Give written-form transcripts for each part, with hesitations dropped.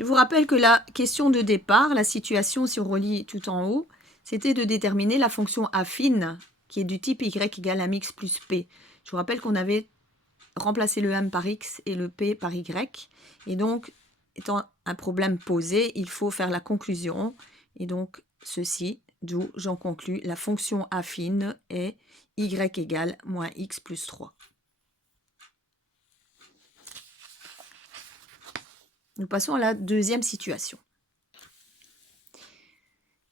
Je vous rappelle que la question de départ, la situation, si on relit tout en haut, c'était de déterminer la fonction affine qui est du type y égale mx plus p. Je vous rappelle qu'on avait remplacé le m par x et le p par y. Et donc, étant un problème posé, il faut faire la conclusion. Et donc, ceci, d'où j'en conclus, la fonction affine est y égale moins x plus 3. Nous passons à la deuxième situation.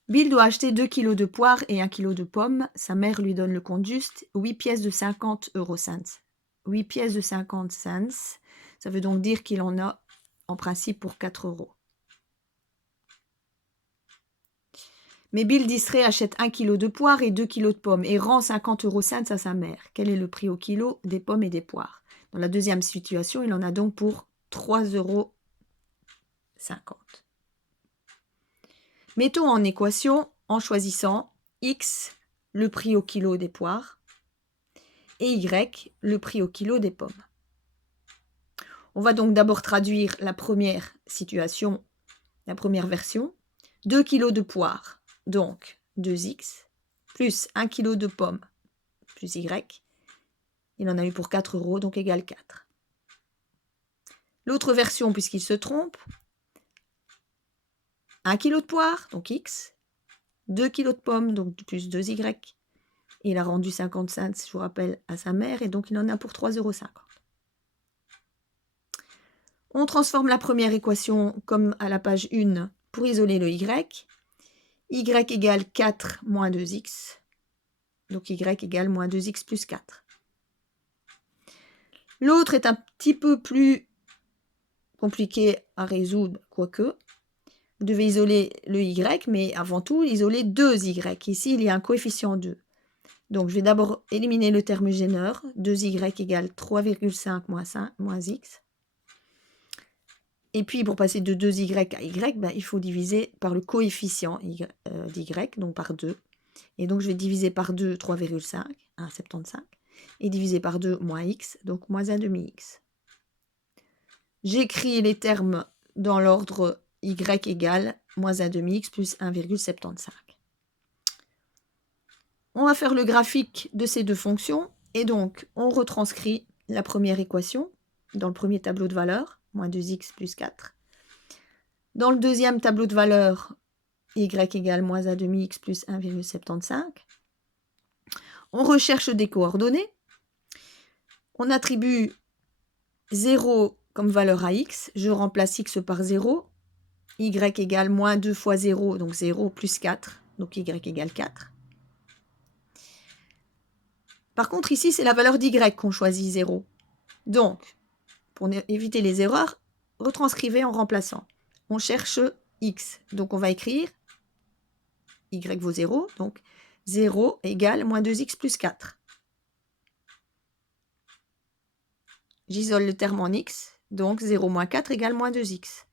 Bill doit acheter 2 kg de poires et 1 kg de pommes. Sa mère lui donne le compte juste, 8 pièces de 50 eurocents. 8 pièces de 50 cents, ça veut donc dire qu'il en a en principe pour 4 euros. Mais Bill distrait achète 1 kg de poires et 2 kg de pommes et rend 50 eurocents à sa mère. Quel est le prix au kilo des pommes et des poires? Dans la deuxième situation, il en a donc pour 3,50 euros. Mettons en équation en choisissant x, le prix au kilo des poires, et y, le prix au kilo des pommes. On va donc d'abord traduire la première situation, la première version. 2 kg de poires, donc 2x, plus 1 kg de pommes, plus y. Il en a eu pour 4 euros, donc égale 4. L'autre version, puisqu'il se trompe, 1 kg de poires, donc x, 2 kg de pommes, donc plus 2y. Il a rendu 50 cents, je vous rappelle, à sa mère, et donc il en a pour 3,50 euros. On transforme la première équation comme à la page 1 pour isoler le y. Y égale 4 moins 2x. Donc y égale moins 2x plus 4. L'autre est un petit peu plus compliqué à résoudre, quoique. Vous devez isoler le y, mais avant tout, isoler 2y. Ici, il y a un coefficient 2. Donc, je vais d'abord éliminer le terme gêneur. 2y égale 3,5 moins x. Et puis, pour passer de 2y à y, il faut diviser par le coefficient d'y, donc par 2. Et donc, je vais diviser par 2 3,5, 1,75. Et diviser par 2 moins x, donc moins 1 demi-x. J'écris les termes dans l'ordre y égale moins 1 demi-x plus 1,75. On va faire le graphique de ces deux fonctions. Et donc, on retranscrit la première équation dans le premier tableau de valeur, moins 2x plus 4. Dans le deuxième tableau de valeur, y égale moins 1 demi-x plus 1,75. On recherche des coordonnées. On attribue 0 comme valeur à x. Je remplace x par 0. Y égale moins 2 fois 0, donc 0 plus 4. Donc y égale 4. Par contre, ici, c'est la valeur d'y qu'on choisit 0. Donc, pour éviter les erreurs, retranscrivez en remplaçant. On cherche x. Donc, on va écrire y vaut 0. Donc, 0 égale moins 2x plus 4. J'isole le terme en x. Donc, 0 moins 4 égale moins 2x.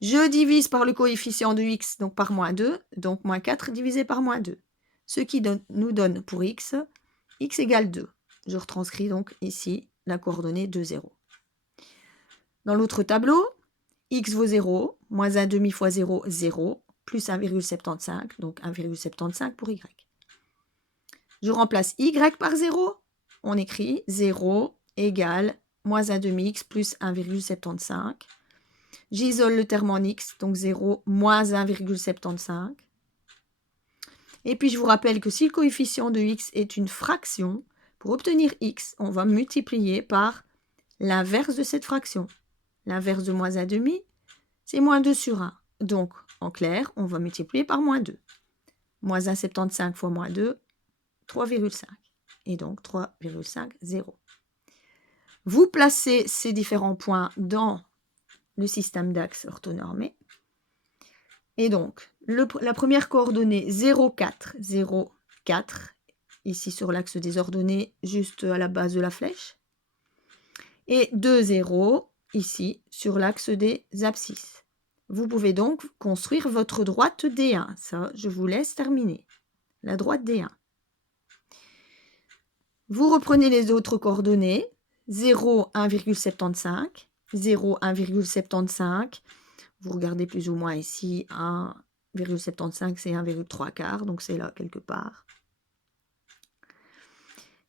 Je divise par le coefficient de x, donc par moins 2. Donc, moins 4 divisé par moins 2. Ce qui nous donne pour x égale 2. Je retranscris donc ici la coordonnée de 0. Dans l'autre tableau, x vaut 0, moins 1 demi fois 0, 0, plus 1,75, donc 1,75 pour y. Je remplace y par 0, on écrit 0 égale moins 1 demi-x plus 1,75. J'isole le terme en x, donc 0 moins 1,75. Et puis je vous rappelle que si le coefficient de x est une fraction, pour obtenir x, on va multiplier par l'inverse de cette fraction. L'inverse de moins 1 demi, c'est moins 2 sur 1. Donc, en clair, on va multiplier par moins 2. Moins 1,75 fois moins 2, 3,5. Et donc, 3,5, 0. Vous placez ces différents points dans le système d'axes orthonormés. Et donc, la première coordonnée 0, 4, 0, 4, ici sur l'axe des ordonnées, juste à la base de la flèche. Et 2, 0, ici sur l'axe des abscisses. Vous pouvez donc construire votre droite D1. Ça, je vous laisse terminer. La droite D1. Vous reprenez les autres coordonnées. 0, 1,75. 0, 1,75. Vous regardez plus ou moins ici, 1,75, c'est 1,3, donc c'est là quelque part.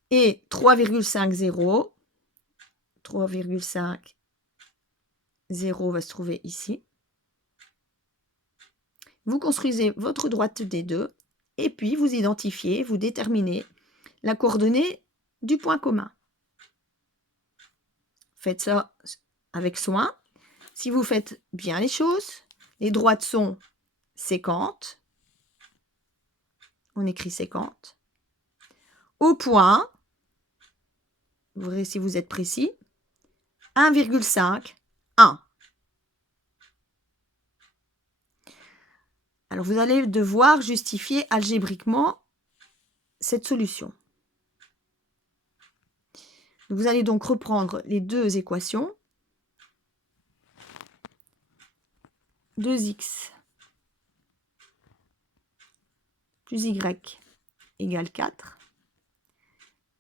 Et 3,50 va se trouver ici. Vous construisez votre droite des deux et puis vous identifiez, vous déterminez la coordonnée du point commun. Faites ça avec soin. Si vous faites bien les choses, les droites sont séquentes. On écrit séquente. Au point, vous verrez si vous êtes précis, 1,5, 1. Alors, vous allez devoir justifier algébriquement cette solution. Vous allez donc reprendre les deux équations. 2x plus y égale 4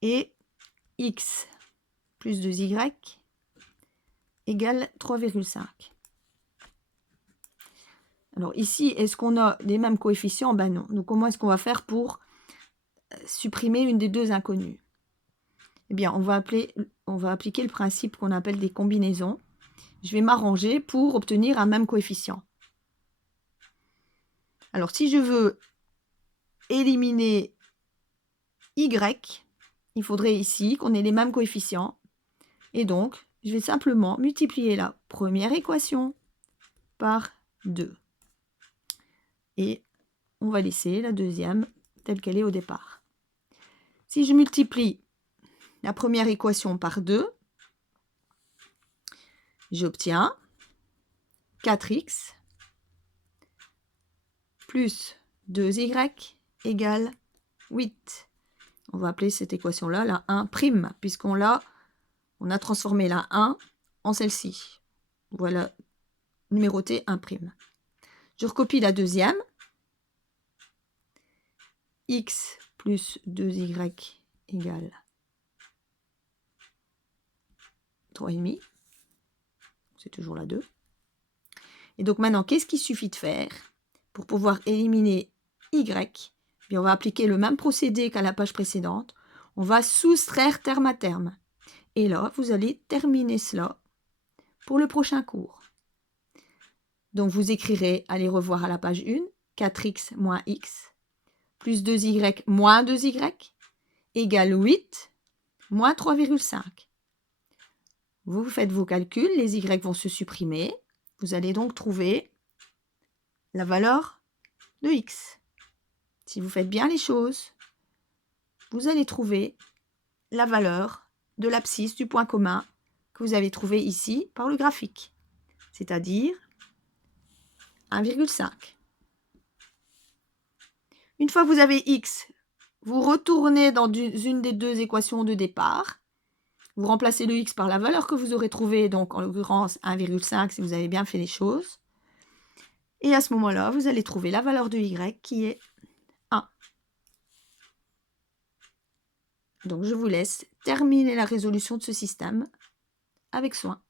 et x plus 2y égale 3,5. Alors ici, est-ce qu'on a les mêmes coefficients? Ben non. Donc comment est-ce qu'on va faire pour supprimer une des deux inconnues? Eh bien, on va appliquer le principe qu'on appelle des combinaisons. Je vais m'arranger pour obtenir un même coefficient. Alors, si je veux éliminer y, il faudrait ici qu'on ait les mêmes coefficients. Et donc, je vais simplement multiplier la première équation par 2. Et on va laisser la deuxième telle qu'elle est au départ. Si je multiplie la première équation par 2, j'obtiens 4x plus 2y égale 8. On va appeler cette équation-là la 1', puisqu'on a transformé la 1 en celle-ci. Voilà, numéroté 1'. Je recopie la deuxième. X plus 2y égale 3,5. C'est toujours la 2. Et donc maintenant, qu'est-ce qu'il suffit de faire pour pouvoir éliminer y? Bien, on va appliquer le même procédé qu'à la page précédente. On va soustraire terme à terme. Et là, vous allez terminer cela pour le prochain cours. Donc, vous écrirez, allez revoir à la page 1, 4x moins x plus 2y moins 2y égale 8 moins 3,5. Vous faites vos calculs, les y vont se supprimer. Vous allez donc trouver la valeur de x. Si vous faites bien les choses, vous allez trouver la valeur de l'abscisse du point commun que vous avez trouvé ici par le graphique, c'est-à-dire 1,5. Une fois que vous avez x, vous retournez dans une des deux équations de départ. Vous remplacez le x par la valeur que vous aurez trouvée, donc en l'occurrence 1,5 si vous avez bien fait les choses. Et à ce moment-là, vous allez trouver la valeur de y qui est 1. Donc je vous laisse terminer la résolution de ce système avec soin.